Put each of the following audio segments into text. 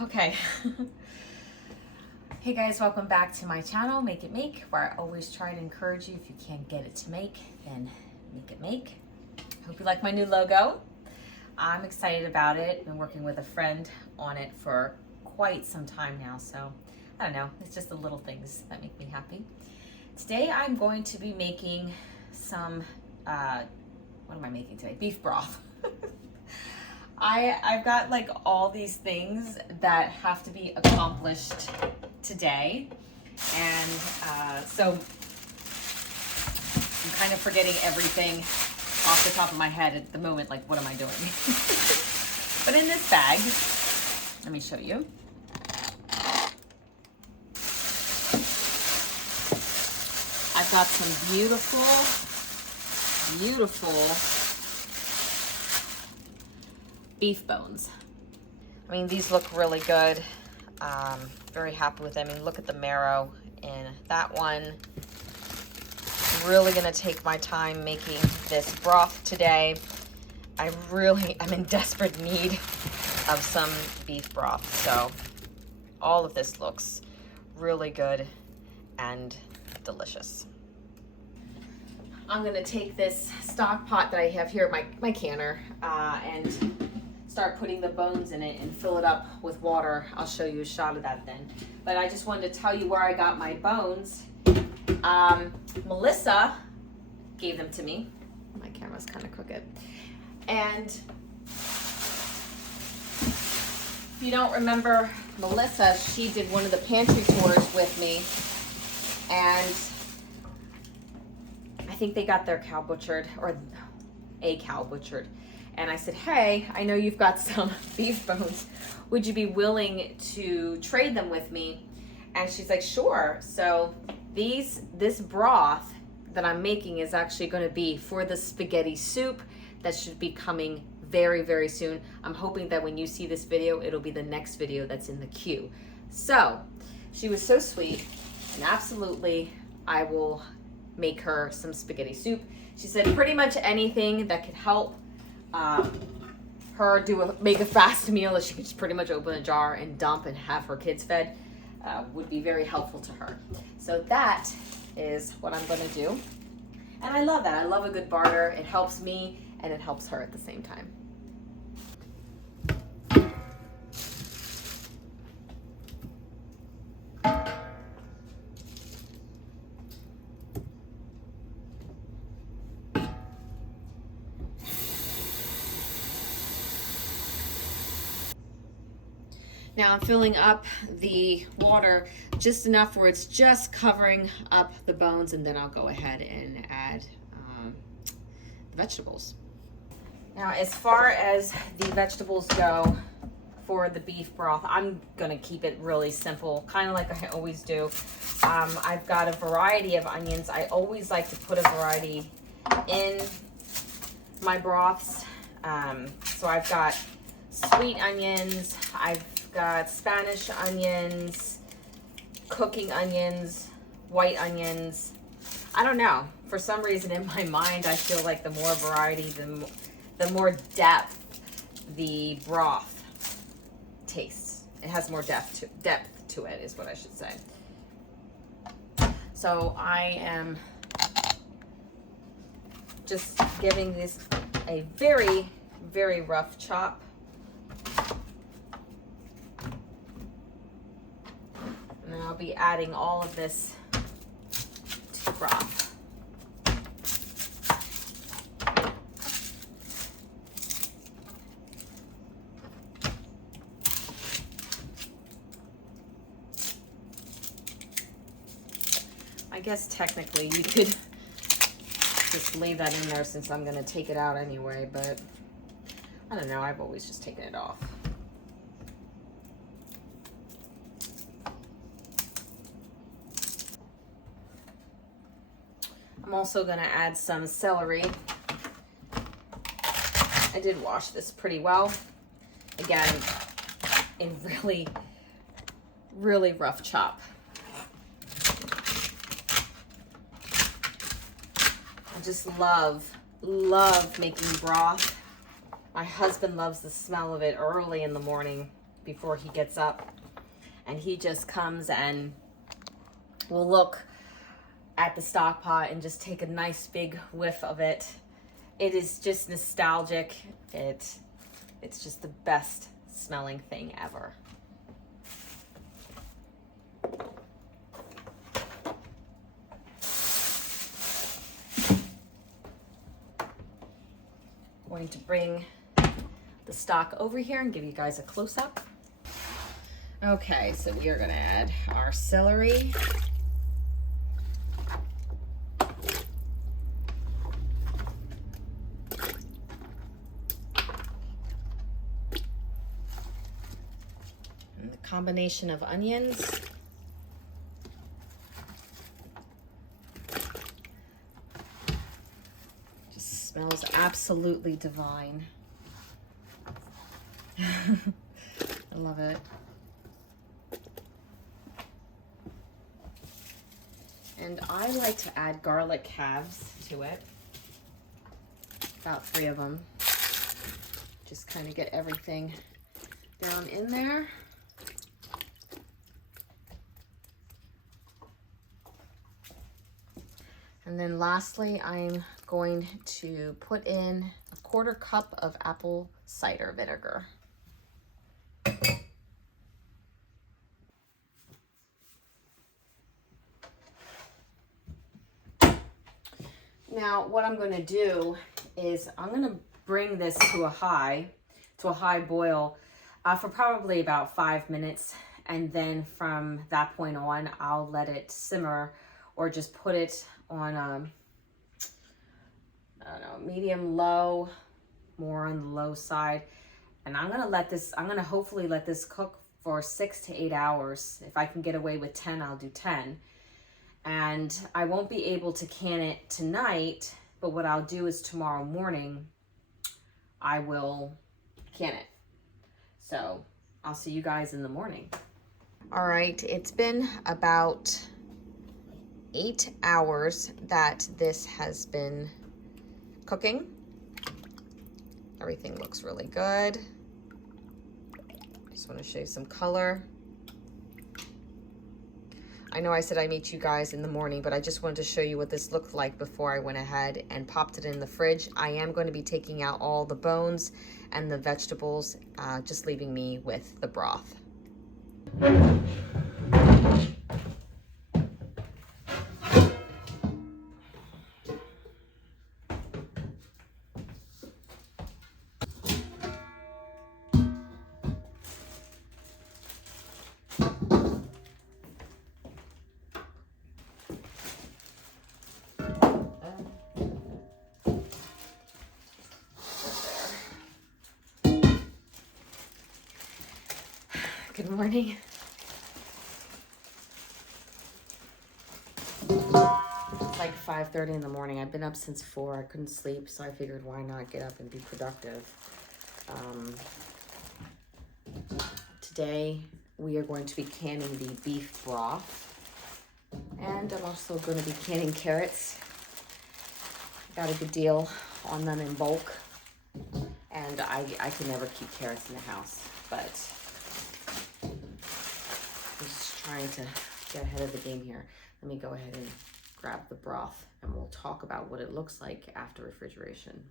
Okay. Hey guys, welcome back to my channel, Make It Make, where I always try to encourage you, if you can't get it to make, then make it make. Hope you like my new logo. I'm excited about it. Been working with a friend on it for quite some time now, so I don't know, it's just the little things that make me happy. Today I'm going to be making some, what am I making today? Beef broth. I've got like all these things that have to be accomplished today, and so I'm kind of forgetting everything off the top of my head at the moment, like what am I doing? But in this bag, let me show you. I've got some beautiful beef bones. I mean, these look really good. Very happy with them. I mean, look at the marrow in that one. I'm really gonna take my time making this broth today. I'm in desperate need of some beef broth. So all of this looks really good and delicious. I'm gonna take this stock pot that I have here, my canner, and start putting the bones in it and fill it up with water. I'll show you a shot of that then. But I just wanted to tell you where I got my bones. Melissa gave them to me. My camera's kind of crooked. And if you don't remember Melissa, she did one of the pantry tours with me, and I think they got their cow butchered, or a cow butchered. And I said, hey, I know you've got some beef bones. Would you be willing to trade them with me? And she's like, sure. So this broth that I'm making is actually going to be for the spaghetti soup that should be coming very, very soon. I'm hoping that when you see this video, it'll be the next video that's in the queue. So she was so sweet, and absolutely, I will make her some spaghetti soup. She said pretty much anything that could help her make a fast meal that she could just pretty much open a jar and dump and have her kids fed would be very helpful to her. So that is what I'm going to do. And I love that. I love a good barter. It helps me and it helps her at the same time. Now I'm filling up the water just enough where it's just covering up the bones, and then I'll go ahead and add the vegetables. Now, as far as the vegetables go for the beef broth, I'm gonna keep it really simple, kind of like I always do. I've got a variety of onions. I always like to put a variety in my broths. So I've got sweet onions, I've got Spanish onions, cooking onions, white onions. I don't know. For some reason in my mind, I feel like the more variety, the more depth the broth tastes. It has more depth to it, is what I should say. So I am just giving this a very, very rough chop. And then I'll be adding all of this to the broth. I guess technically you could just leave that in there since I'm going to take it out anyway, but I don't know, I've always just taken it off. I'm also going to add some celery. I did wash this pretty well. Again, a really, really rough chop. I just love making broth. My husband loves the smell of it early in the morning before he gets up, and he just comes and will look at the stock pot and just take a nice big whiff of it. It is just nostalgic. It's just the best smelling thing ever. Going to bring the stock over here and give you guys a close-up. Okay, so we are going to add our celery. And the combination of onions. Just smells absolutely divine. I love it. And I like to add garlic halves to it, about 3 of them. Just kind of get everything down in there. And then lastly, I'm going to put in a 1/4 cup of apple cider vinegar. Now, what I'm going to do is I'm going to bring this to a high boil for probably about 5 minutes. And then from that point on, I'll let it simmer or just put it on, I don't know, medium low, more on the low side. And I'm going to hopefully let this cook for 6 to 8 hours. If I can get away with 10, I'll do 10. And I won't be able to can it tonight, but what I'll do is tomorrow morning, I will can it. So I'll see you guys in the morning. All right, it's been about 8 hours that this has been cooking. Everything looks really good. Just want to show you some color. I know I said I'd meet you guys in the morning, but I just wanted to show you what this looked like before I went ahead and popped it in the fridge. I am going to be taking out all the bones and the vegetables, just leaving me with the broth. Good morning. It's like 5:30 in the morning. I've been up since 4. I couldn't sleep, so I figured why not get up and be productive. Today we are going to be canning the beef broth, and I'm also going to be canning carrots. Got a good deal on them in bulk, and I can never keep carrots in the house, but I'm just trying to get ahead of the game here. Let me go ahead and grab the broth and we'll talk about what it looks like after refrigeration.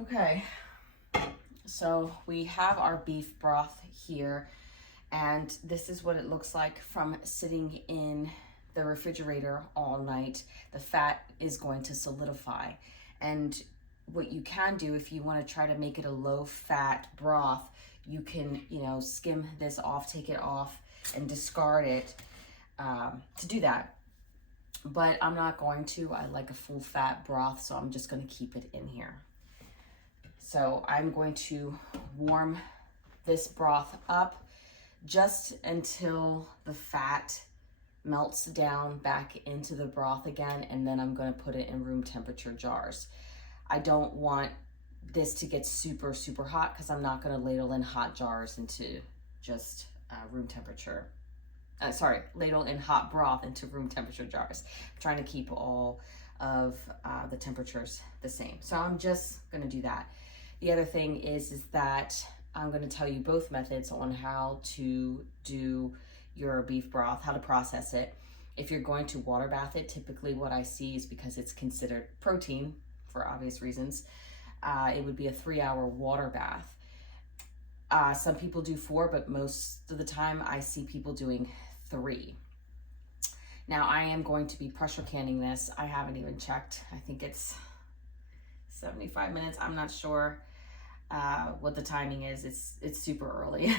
Okay, so we have our beef broth here, and this is what it looks like from sitting in the refrigerator all night. The fat is going to solidify, and what you can do if you want to try to make it a low fat broth, you can, skim this off, take it off and discard it to do that. But I'm not going to. I like a full fat broth, so I'm just going to keep it in here. So I'm going to warm this broth up just until the fat melts down back into the broth again, and then I'm going to put it in room temperature jars. I don't want this to get super, super hot because I'm not going to ladle in hot jars into just room temperature ladle in hot broth into room temperature jars. I'm trying to keep all of the temperatures the same. So I'm just gonna do that. The other thing is that I'm gonna tell you both methods on how to do your beef broth, how to process it. If you're going to water bath it, typically what I see is, because it's considered protein for obvious reasons, it would be a 3-hour water bath. Some people do 4, but most of the time I see people doing 3. Now I am going to be pressure canning this. I haven't even checked. I think it's 75 minutes. I'm not sure what the timing is. It's super early.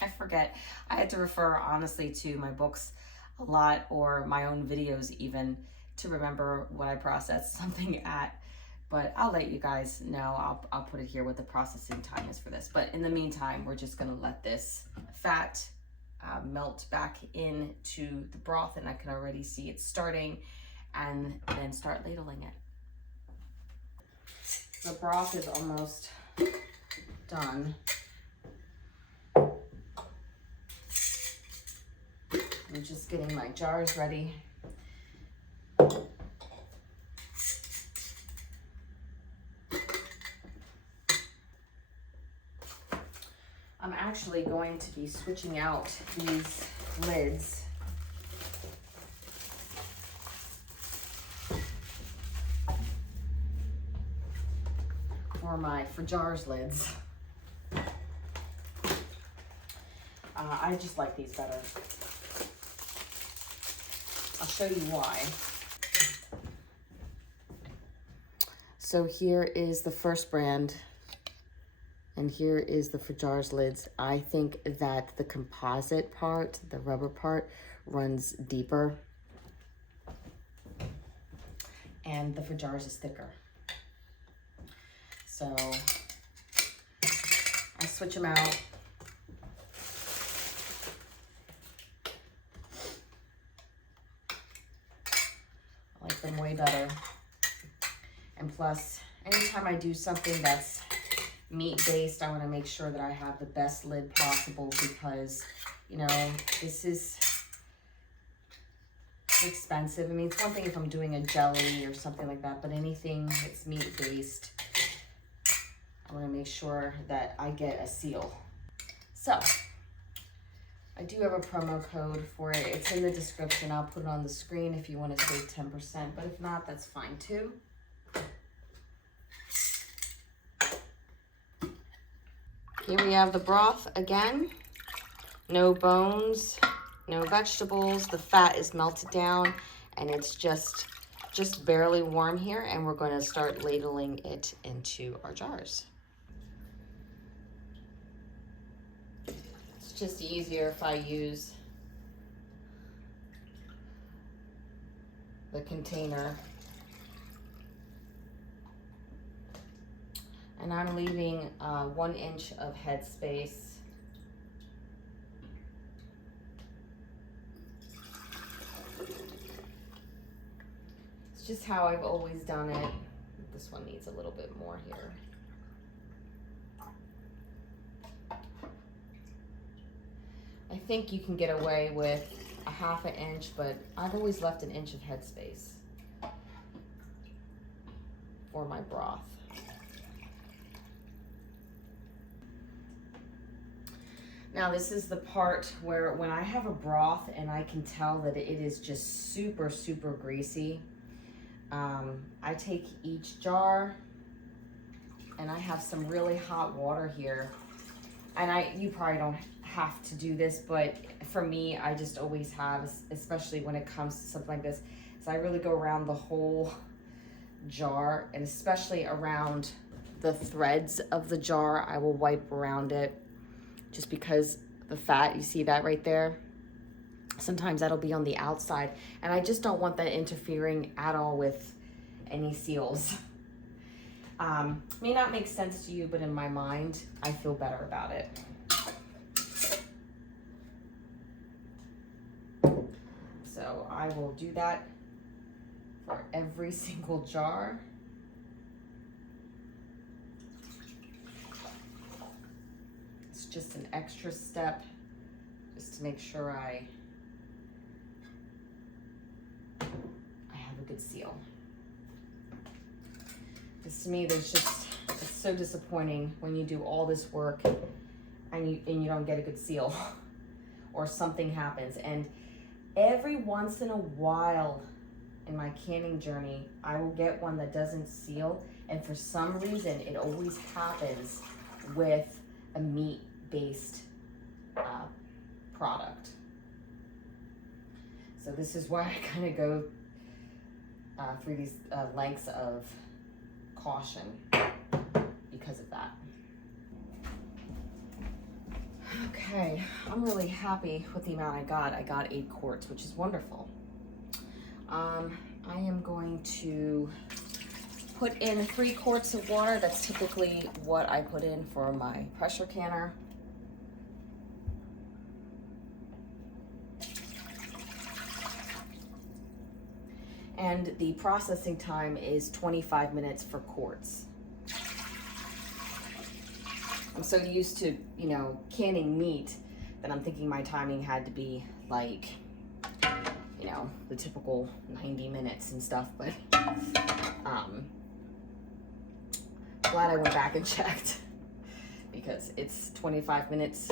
I forget. I had to refer honestly to my books a lot, or my own videos even, to remember what I processed something at. But I'll let you guys know. I'll put it here what the processing time is for this. But in the meantime, we're just gonna let this fat melt back into the broth, and I can already see it starting, and then start ladling it. The broth is almost done. I'm just getting my jars ready. I'm actually going to be switching out these lids. For my ForJars lids. I just like these better. I'll show you why. So here is the first brand, and here is the ForJars lids. I think that the composite part, the rubber part, runs deeper, and the ForJars is thicker. So I switch them out. I like them way better. And plus, anytime I do something that's meat-based, I want to make sure that I have the best lid possible, because, you know, this is expensive. I mean, it's one thing if I'm doing a jelly or something like that, but anything that's meat-based, I want to make sure that I get a seal. So, I do have a promo code for it. It's in the description. I'll put it on the screen if you want to save 10%, but if not, that's fine too. Here we have the broth again. No bones, no vegetables. The fat is melted down, and it's just barely warm here, and we're going to start ladling it into our jars. It's just easier if I use the container. And I'm leaving 1 inch of head space. It's just how I've always done it. This one needs a little bit more here. I think you can get away with a 1/2 inch, but I've always left 1 inch of head space for my broth. Now this is the part where when I have a broth and I can tell that it is just super, super greasy, I take each jar and I have some really hot water here. And you probably don't have to do this, but for me, I just always have, especially when it comes to something like this. So I really go around the whole jar, and especially around the threads of the jar, I will wipe around it. Just because the fat, you see that right there? Sometimes that'll be on the outside, and I just don't want that interfering at all with any seals. May not make sense to you, but in my mind, I feel better about it. So I will do that for every single jar. Just an extra step, just to make sure I good seal. Because to me, it's so disappointing when you do all this work and you don't get a good seal or something happens. And every once in a while in my canning journey, I will get one that doesn't seal, and for some reason it always happens with a meat-based product. So this is why I kind of go through these lengths of caution because of that. Okay, I'm really happy with the amount I got. I got 8 quarts, which is wonderful. I am going to put in 3 quarts of water. That's typically what I put in for my pressure canner. And the processing time is 25 minutes for quarts. I'm so used to, you know, canning meat that I'm thinking my timing had to be like, you know, the typical 90 minutes and stuff, but glad I went back and checked because it's 25 minutes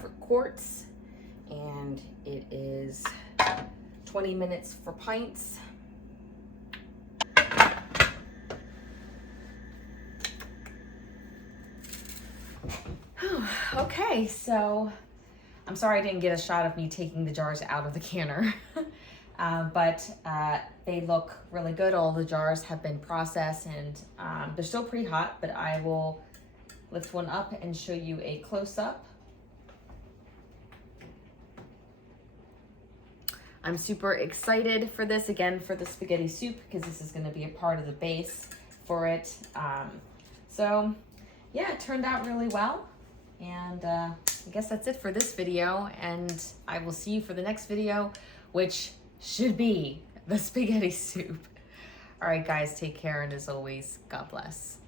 for quarts and it is 20 minutes for pints. Okay, so I'm sorry I didn't get a shot of me taking the jars out of the canner, but they look really good. All the jars have been processed and they're still pretty hot, but I will lift one up and show you a close-up. I'm super excited for this, again, for the spaghetti soup, because this is going to be a part of the base for it. So yeah, it turned out really well. And I guess that's it for this video, and I will see you for the next video, which should be the spaghetti soup. All right, guys, take care, and as always, God bless.